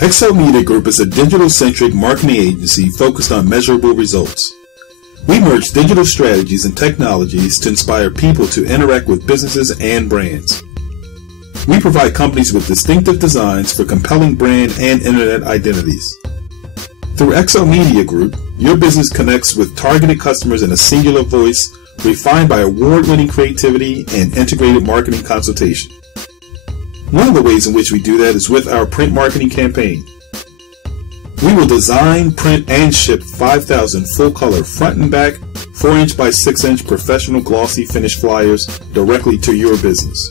XL Media Group is a digital-centric marketing agency focused on measurable results. We merge digital strategies and technologies to inspire people to interact with businesses and brands. We provide companies with distinctive designs for compelling brand and internet identities. Through XL Media Group, your business connects with targeted customers in a singular voice, refined by award-winning creativity and integrated marketing consultation. One of the ways in which we do that is with our print marketing campaign. We will design, print, and ship 5,000 full-color front and back, 4-inch by 6-inch professional glossy finish flyers directly to your business.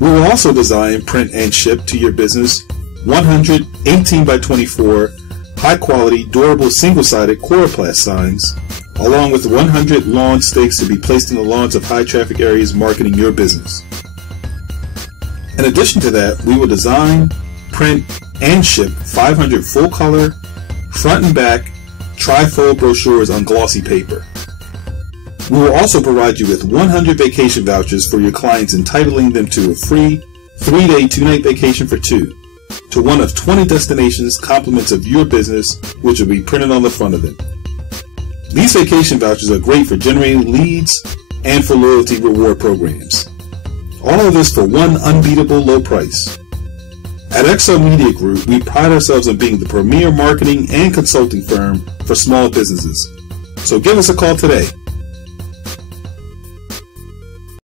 We will also design, print, and ship to your business 100 18 by 24 high-quality, durable, single-sided Coroplast signs, along with 100 lawn stakes to be placed in the lawns of high-traffic areas marketing your business. In addition to that, we will design, print, and ship 500 full-color, front and back, tri-fold brochures on glossy paper. We will also provide you with 100 vacation vouchers for your clients, entitling them to a free 3-day, 2-night vacation for two, to one of 20 destinations, compliments of your business, which will be printed on the front of them. These vacation vouchers are great for generating leads and for loyalty reward programs. All of this for one unbeatable low price. At XL Media Group, we pride ourselves on being the premier marketing and consulting firm for small businesses. So give us a call today.